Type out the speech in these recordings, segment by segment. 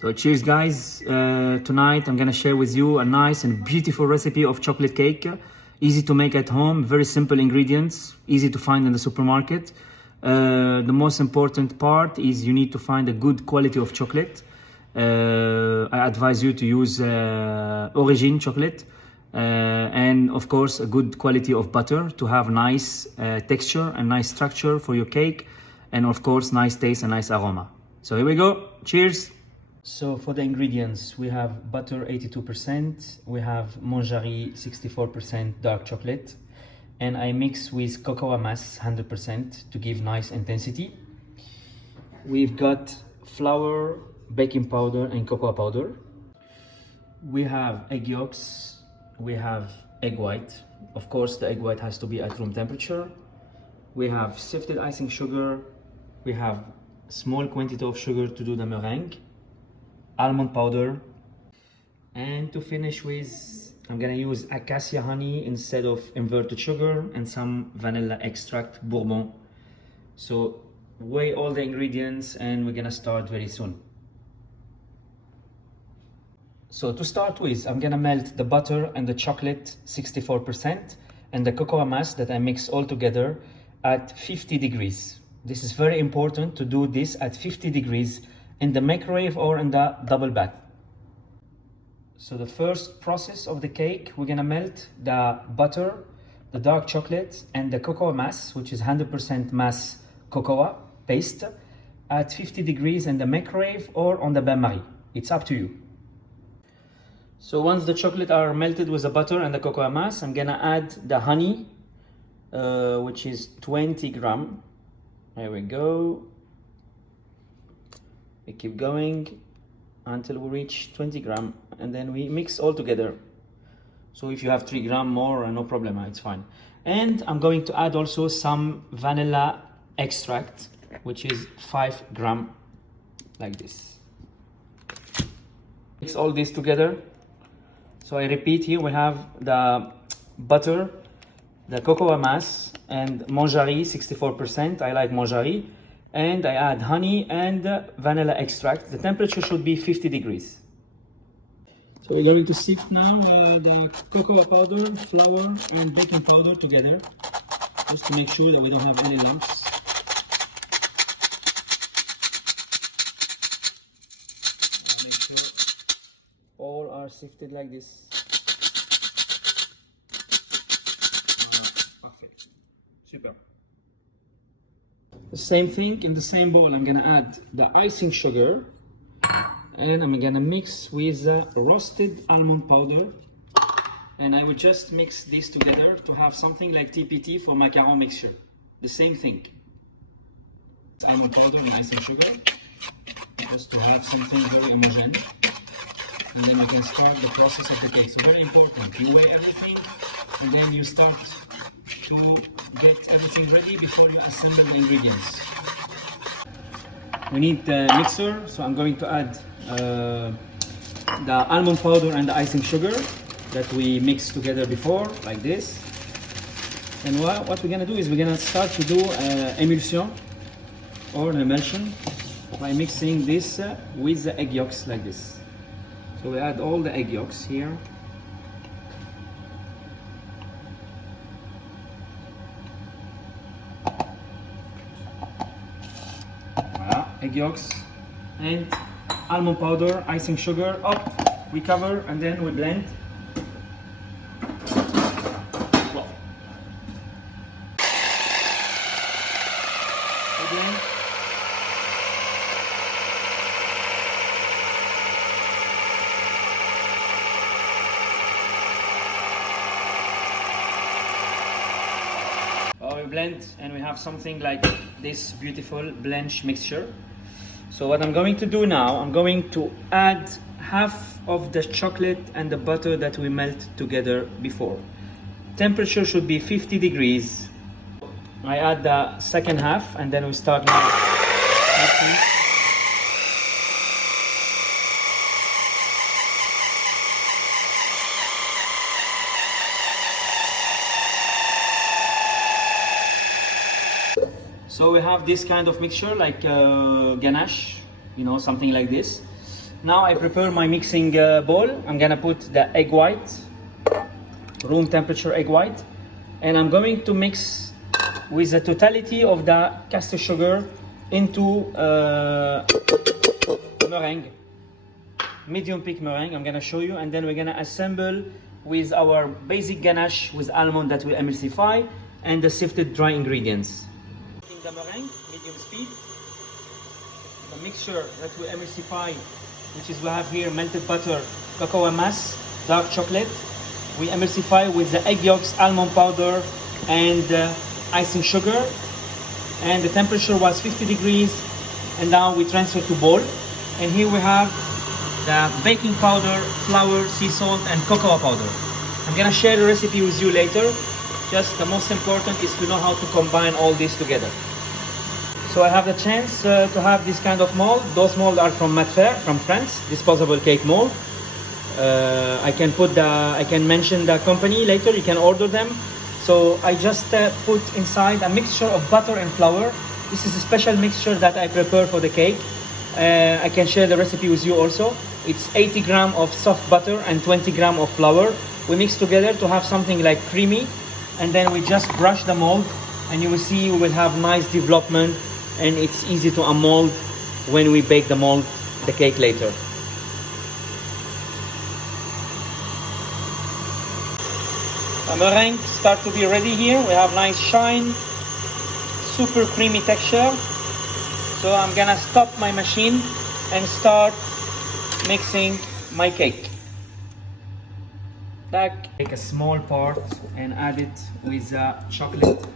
So cheers guys, tonight I'm gonna share with you a nice and beautiful recipe of chocolate cake. Easy to make at home, very simple ingredients, easy to find in the supermarket. The most important part is you need to find a good quality of chocolate. I advise you to use origin chocolate and of course a good quality of butter to have nice texture and nice structure for your cake, and of course nice taste and nice aroma. So here we go, cheers! So for the ingredients, we have butter 82%, we have Manjari 64% dark chocolate, and I mix with cocoa mass 100% to give nice intensity. We've got flour, baking powder and cocoa powder. We have egg yolks, we have egg white. Of course the egg white has to be at room temperature. We have sifted icing sugar, we have small quantity of sugar to do the meringue, almond powder, and to finish with, I'm gonna use acacia honey instead of inverted sugar, and some vanilla extract bourbon. So weigh all the ingredients and we're gonna start very soon. So to start with, I'm gonna melt the butter and the chocolate 64% and the cocoa mass that I mix all together at 50 degrees. This is very important to do this at 50 degrees in the microwave or in the double bath. So the first process of the cake, we're gonna melt the butter, the dark chocolate and the cocoa mass, which is 100% mass cocoa paste, at 50 degrees in the microwave or on the bain-marie. It's up to you. So once the chocolate are melted with the butter and the cocoa mass, I'm gonna add the honey, which is 20 grams. There we go. We keep going until we reach 20 grams, and then we mix all together. So if you have 3 grams more, no problem, it's fine. And I'm going to add also some vanilla extract, which is 5 grams, like this. Mix all this together. So I repeat, here we have the butter, the cocoa mass and Manjari 64%, I like Manjari, and I add honey and vanilla extract. The temperature should be 50 degrees. So we're going to sift now the cocoa powder, flour and baking powder together, just to make sure that we don't have any lumps. Make sure all are sifted like this. Perfect. Super. The same thing in the same bowl. I'm gonna add the icing sugar and I'm gonna mix with roasted almond powder, and I will just mix this together to have something like TPT for macaron mixture. The same thing. Almond powder and icing sugar, just to have something very homogeneous. And then you can start the process of the cake. So very important, you weigh everything and then you start to get everything ready before you assemble the ingredients. We need the mixer, so I'm going to add the almond powder and the icing sugar that we mixed together before, like this. And what we're gonna do is we're gonna start to do emulsion or an emulsion by mixing this with the egg yolks, like this. So we add all the egg yolks here. Voilà, egg yolks and almond powder, icing sugar. Up, we cover and then we blend. We blend. We blend and we have something like this beautiful blanche mixture. So what I'm going to do now, I'm going to add half of the chocolate and the butter that we melt together before. Temperature should be 50 degrees. I add the second half and then we start now. So we have this kind of mixture like ganache, you know, something like this. Now I prepare my mixing bowl. I'm gonna put the egg white, room temperature egg white, and I'm going to mix with the totality of the caster sugar into meringue, medium peak meringue. I'm gonna show you, and then we're gonna assemble with our basic ganache with almond that we emulsify and the sifted dry ingredients. In the meringue, medium speed, the mixture that we emulsify, which is we have here melted butter, cocoa mass, dark chocolate. We emulsify with the egg yolks, almond powder, and icing sugar. And the temperature was 50 degrees. And now we transfer to bowl. And here we have the baking powder, flour, sea salt, and cocoa powder. I'm gonna share the recipe with you later. Just the most important is to know how to combine all this together. So I have the chance to have this kind of mold. Those molds are from Matfer, from France, disposable cake mold. I can mention the company later. You can order them. So I just put inside a mixture of butter and flour. This is a special mixture that I prepare for the cake. I can share the recipe with you also. It's 80 grams of soft butter and 20 grams of flour. We mix together to have something like creamy, and then we just brush the mold, and you will see we will have nice development, and it's easy to unmold when we bake the cake later. The meringue start to be ready here. We have nice shine, super creamy texture. So I'm gonna stop my machine and start mixing my cake. Take a small part and add it with a chocolate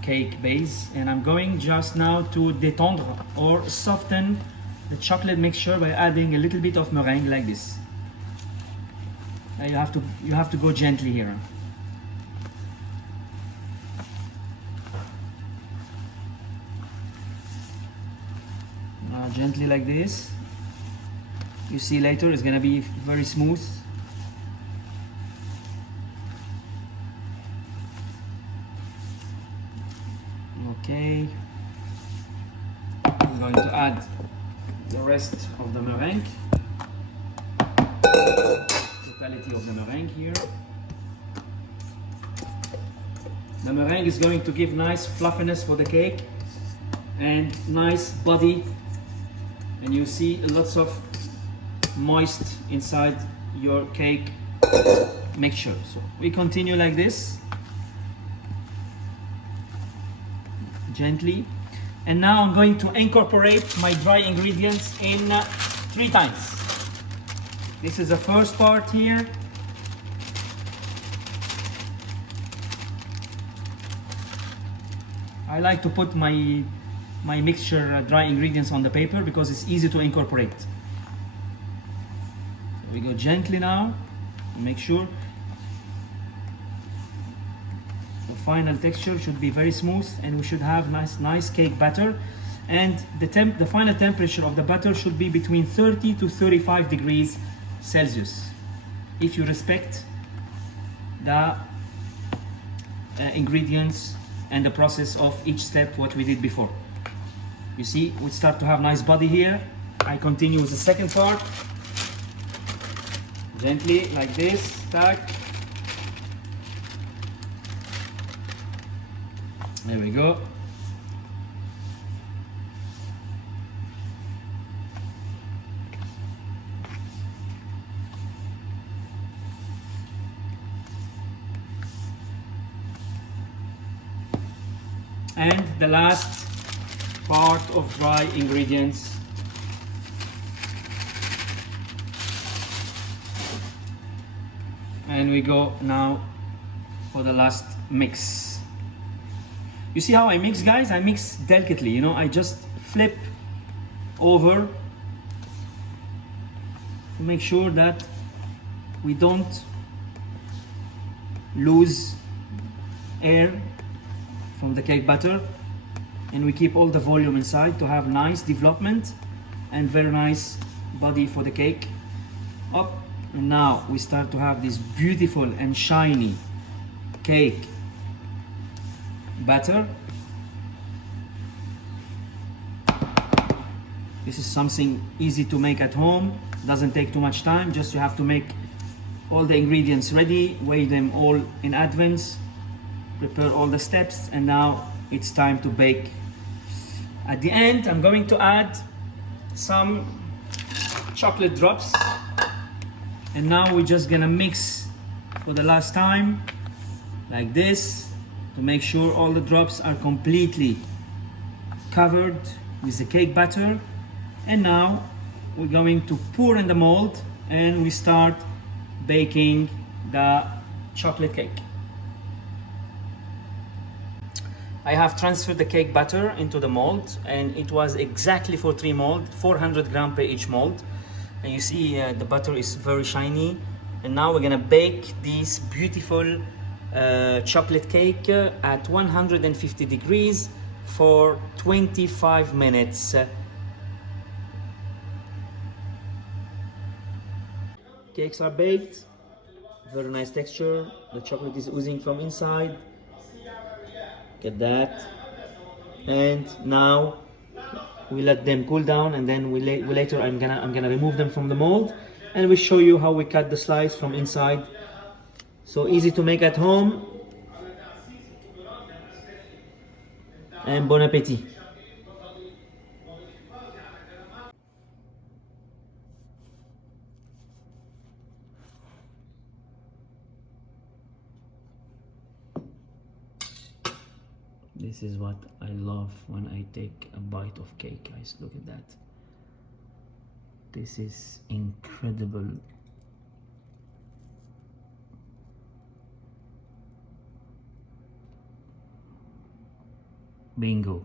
cake base, and I'm going just now to détendre or soften the chocolate mixture by adding a little bit of meringue like this. You have to go gently here. Gently like this. You see later it's gonna be very smooth. Okay, I'm going to add the rest of the meringue, totality of the meringue here. The meringue is going to give nice fluffiness for the cake and nice body, and you see lots of moist inside your cake mixture. So we continue like this, gently. And now I'm going to incorporate my dry ingredients in 3 times. This is the first part here. I like to put my mixture dry ingredients on the paper because it's easy to incorporate. So we go gently now, make sure the final texture should be very smooth, and we should have nice cake batter. And the final temperature of the butter should be between 30 to 35 degrees Celsius, if you respect the ingredients and the process of each step what we did before. You see, we start to have nice body here. I continue with the second part. Gently, like this, tack. There we go. And the last part of dry ingredients. And we go now for the last mix. You see how I mix, guys? I mix delicately, you know, I just flip over to make sure that we don't lose air from the cake batter, and we keep all the volume inside to have nice development and very nice body for the cake. Up, and now we start to have this beautiful and shiny cake batter. This is something easy to make at home. Doesn't take too much time, just you have to make all the ingredients ready, weigh them all in advance, prepare all the steps, and now it's time to bake. At the end, I'm going to add some chocolate drops, and now we're just gonna mix for the last time like this to make sure all the drops are completely covered with the cake batter. And now we're going to pour in the mold and we start baking the chocolate cake. I have transferred the cake batter into the mold, and it was exactly for 3 mold, 400 grams per each mold. And you see the butter is very shiny. And now we're gonna bake this beautiful chocolate cake at 150 degrees for 25 minutes. Cakes are baked, very nice texture. The chocolate is oozing from inside. Get that. And now we let them cool down, and then later I'm gonna remove them from the mold, and we show you how we cut the slice from inside. So easy to make at home. And bon appetit. This is what I love when I take a bite of cake, guys. Look at that. This is incredible. Bingo.